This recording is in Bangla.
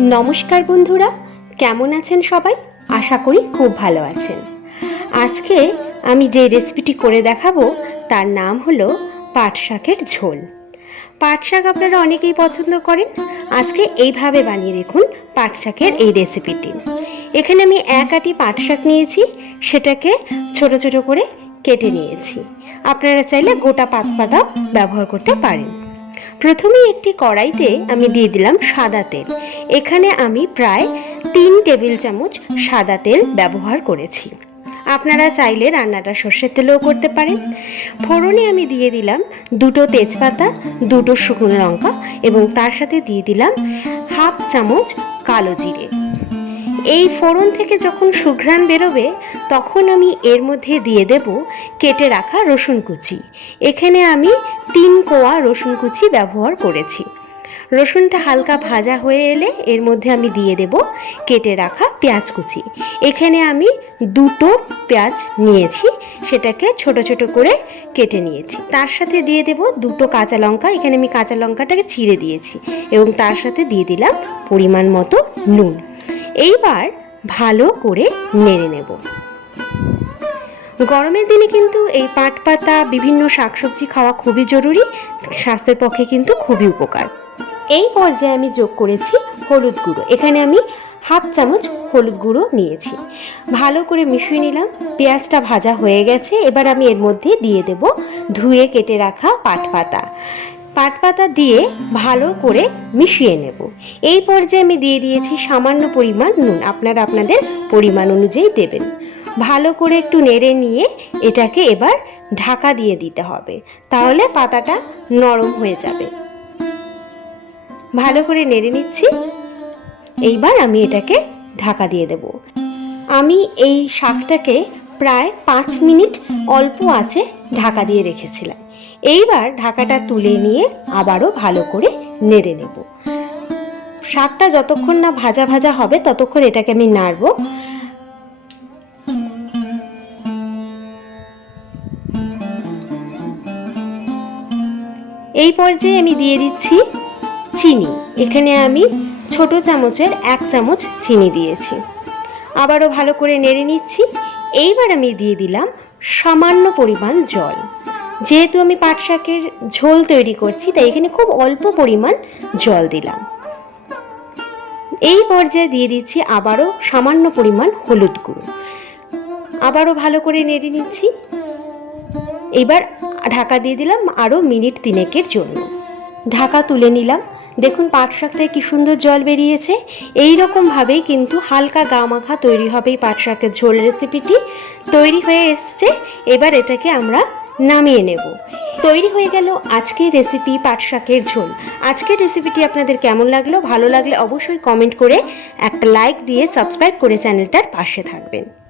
নমস্কার বন্ধুরা, কেমন আছেন সবাই? আশা করি খুব ভালো আছেন। আজকে আমি যে রেসিপিটি করে দেখাবো, তার নাম হলো পাট শাকের ঝোল। পাট শাক আপনারা অনেকেই পছন্দ করেন। আজকে এইভাবে বানিয়ে দেখুন পাট শাকের এই রেসিপিটি এখানে আমি এক আটি পাট শাক নিয়েছি, সেটাকে ছোট ছোট করে কেটে নিয়েছি। আপনারা চাইলে গোটা পাত পাতা ব্যবহার করতে পারেন। প্রথমেই একটি কড়াইতে আমি দিয়ে দিলাম সাদা তেল। এখানে আমি প্রায় তিন টেবিল চামচ সাদা তেল ব্যবহার করেছি। আপনারা চাইলে রান্নাটা সর্ষের তেলেও করতে পারেন। ফোড়নে আমি দিয়ে দিলাম দুটো তেজপাতা, দুটো শুকনো লঙ্কা এবং তার সাথে দিয়ে দিলাম হাফ চামচ কালো জিরে। এই ফোড়ন থেকে যখন সুঘ্রাণ বেরোবে তখন আমি এর মধ্যে দিয়ে দেব কেটে রাখা রসুন কুচি। এখানে আমি তিন কোয়া রসুন কুচি ব্যবহার করেছি। রসুনটা হালকা ভাজা হয়ে এলে এর মধ্যে আমি দিয়ে দেব কেটে রাখা পেঁয়াজ কুচি। এখানে আমি দুটো পেঁয়াজ নিয়েছি, সেটাকে ছোট ছোট করে কেটে নিয়েছি। তার সাথে দিয়ে দেব দুটো কাঁচা লঙ্কা, এখানে আমি কাঁচা লঙ্কাটাকে চিড়ে দিয়েছি এবং তার সাথে দিয়ে দিলাম পরিমাণ মতো নুন। এইবার ভালো করে নেড়ে নেব। গরমের দিনে কিন্তু এই পাট পাতা, বিভিন্ন শাকসবজি খাওয়া খুবই জরুরি। স্বাস্থ্যের পক্ষে কিন্তু খুবই উপকার। এই পর্যায়ে আমি যোগ করেছি হলুদ গুঁড়ো। এখানে আমি হাফ চামচ হলুদ গুঁড়ো নিয়েছি। ভালো করে মিশিয়ে নিলাম। পেঁয়াজটা ভাজা হয়ে গেছে। এবার আমি এর মধ্যে দিয়ে দেব ধুয়ে কেটে রাখা পাট পাতা। পাট পাতা দিয়ে ভালো করে মিশিয়ে নেব। এই পর্যায়ে আমি দিয়ে দিয়েছি সামান্য পরিমাণ নুন। আপনারা আপনাদের পরিমাণ অনুযায়ী দেবেন। ভালো করে একটু নেড়ে নিয়ে এটাকে এবার ঢাকা দিয়ে দিতে হবে। তাহলে পাতাটা নরম হয়ে যাবে। ভালো করে নেড়ে নিচ্ছি। এইবার আমি এটাকে ঢাকা দিয়ে দেব। আমি এই শাকটাকে প্রায় পাঁচ মিনিট অল্প আছে ঢাকা দিয়ে রেখেছিলাম। এইবার ঢাকাটা তুলে নিয়ে আবারও ভালো করে নেড়ে নেব। শাকটা যতক্ষণ না ভাজা ভাজা হবে, ততক্ষণ এটাকে আমি নাড়বো। এই পর্যায়ে আমি দিয়ে দিচ্ছি চিনি। এখানে আমি ছোট চামচের এক চামচ চিনি দিয়েছি। আবারও ভালো করে নেড়ে নিচ্ছি। এইবার আমি দিয়ে দিলাম সামান্য পরিমাণ জল। যেহেতু আমি পাট শাকের ঝোল তৈরি করছি, তাই এখানে খুব অল্প পরিমাণ জল দিলাম। এই পর্যায়ে দিয়ে দিচ্ছি আবারও সামান্য পরিমাণ হলুদ গুঁড়ো। আবারও ভালো করে নেড়ে নিচ্ছি। এবার ঢাকা দিয়ে দিলাম আরও মিনিট তিনেকের জন্য। ঢাকা তুলে নিলাম। দেখুন পাট শাক থেকে কি সুন্দর জল বেরিয়েছে। এই রকমভাবেই কিন্তু হালকা গা মাখা তৈরি হবে এই পাট শাকের ঝোল রেসিপিটি। তৈরি হয়ে এসছে। এবার এটাকে আমরা নামিয়ে নেব। তৈরি হয়ে গেল আজকের রেসিপি পাট শাকের ঝোল। আজকের রেসিপিটি আপনাদের কেমন লাগল, ভালো লাগলে অবশ্যই কমেন্ট করে একটা লাইক দিয়ে সাবস্ক্রাইব করে চ্যানেলটার পাশে থাকবেন।